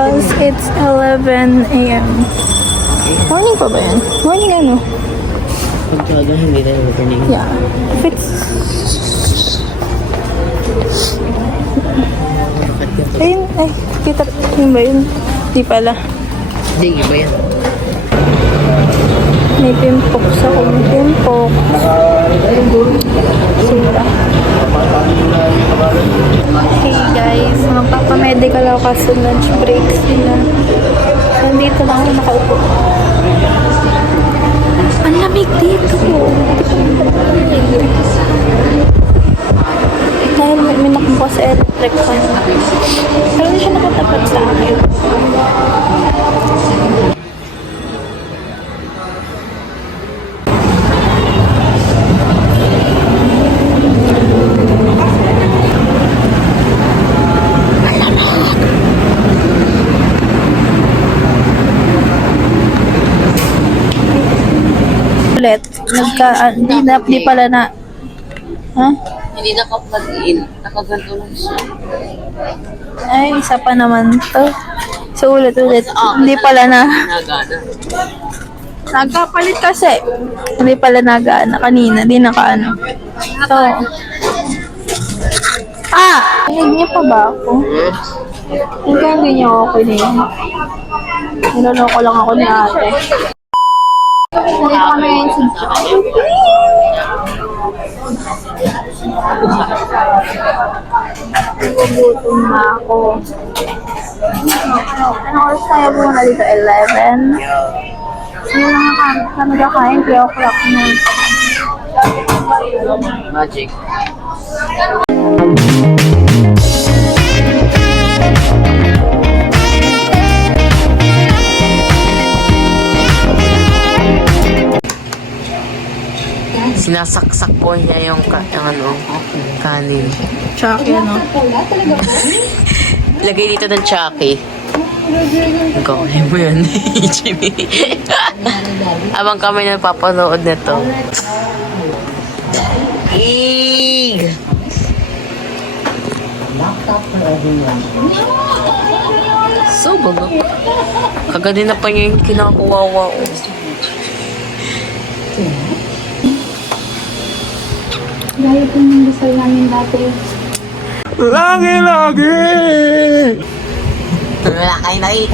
because it's 11 a.m. Morning pa ba yan? Morning ano? Pagkaga hindi tayo morning. Yeah. If it's... Ayun, ay, kita yun ba yun? Di pala. Hindi, iba yan. May pimpok ako. May pimpok. Sila. Okay guys, magpapamedical ako kasi lunch break sila. Nandito lang ako nakaupo. Ang lamig dito. Dahil may nakuha sa electric fan. Pero hindi siya nakatapat sa akin. Ulit. Di pala na. Ha? Hindi naka-plug-in. Nakaganto lang siya. Ay, isa pa naman to. So, ulit. Hindi pala na. Nagana. Nagkapalit kasi. Hindi pala nagana kanina. Hindi nakaano. So, Kinig niyo pa ba ako? Hindi niyo ako kinig. Niloloko lang ako ni ate. Nandito kami ngayon sa gugutom na ako. Anong oras tayo muna dito? 11? Hindi lang kami kakain. 3 o'clock na. Magic. Sinasaksak ko niya yung kanin. Chucky, ano? Lagay dito ng Chucky. Gawin mo yun, Jimmy. Abang kami napapanood nito. Eeg! So bago. Kaganina pa niya yung kinakuwawa ko. Gaya po yung dasal namin dati. Lagi! Wala kayo na eh.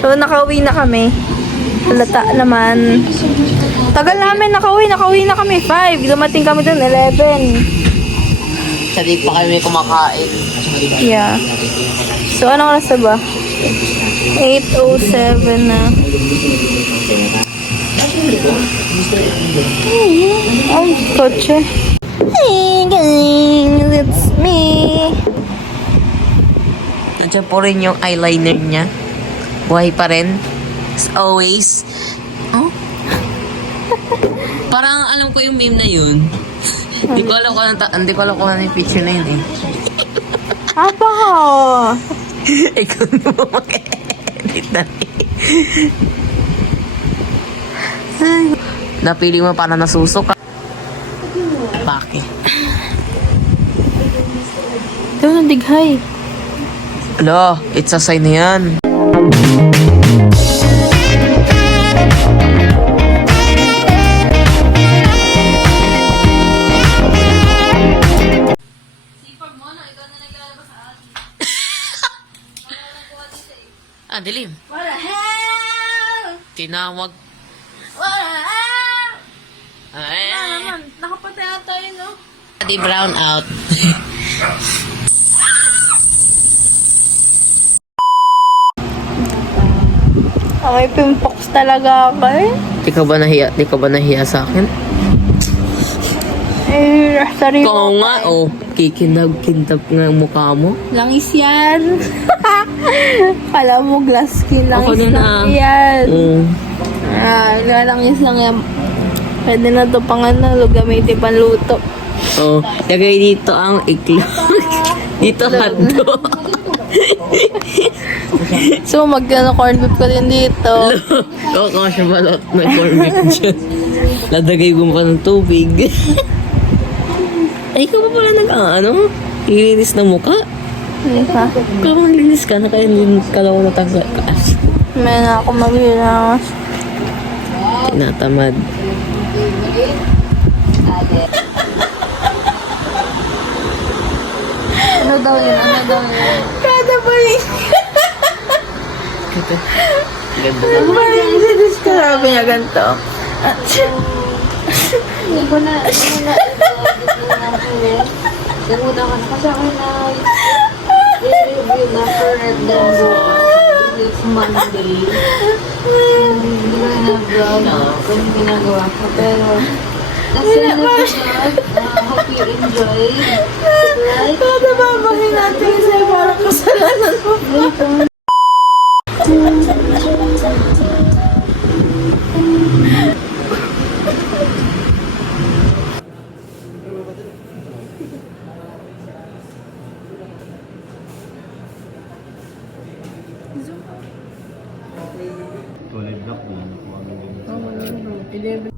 So, nakauwi na kami. Halata naman. Tagal namin nakauwi na kami 5. Dumating kami dun 11. Sabi pa kami kumakain. Yeah. So, anong oras na ba? 8:07 na. Ay, kotse. Hey guys, it's me. Nandiyan po rin yung eyeliner niya. Buhay pa rin. As always. Oh? Parang alam ko yung meme na yun. Hindi ko alam kung ano yung picture na yun eh. Apa ko? Ikaw na mo mag-edit na eh. Napili mo para nasusok. Bakit? Ito na dighay. Alo, it's a sign na yan. Dilim. What the hell? Tinawag. What the hell? Ay. Naman, nakapatay ata yun, no? Di brown out. May pimpox talaga ako eh. Di ka ba nahiya sa akin? Eh, sorry. Oo nga, oh. Kikinab-kintab nga ang mukha mo. Langis yan. Kala mo glass skin. Ako Langis din lang yan. Mm. Langis lang yan. Pwede na ito pang gamitin pang luto. Oh, lagay dito ang iklog. Dito hotdog. So, corn beef ko din dito. Oo, kasya balot na corn beef dyan. Ladagay mo pa ng tubig. Ay, ikaw pa pala ano? Ilinis ng mukha? Hindi ka. Ikaw ang linis ka na kaya hindi ka lang natanggal ka. May na ako maglilas. Tinatamad. Ano daw yun? Ano daw yun? Kada balik. Ganda na. Malinis ka, sabi niya ganito. Hindi ko na. Namuda ka na kasi ako na i-review na correct na it's Monday. Hindi ko na nag-vlog kung ginagawa ko. Pero nasaya na ko siya. Hope you enjoy. Right? Kada babahin natin sa'yo, parang kasalanan mo. Solid lock na nakuha mo yun. 11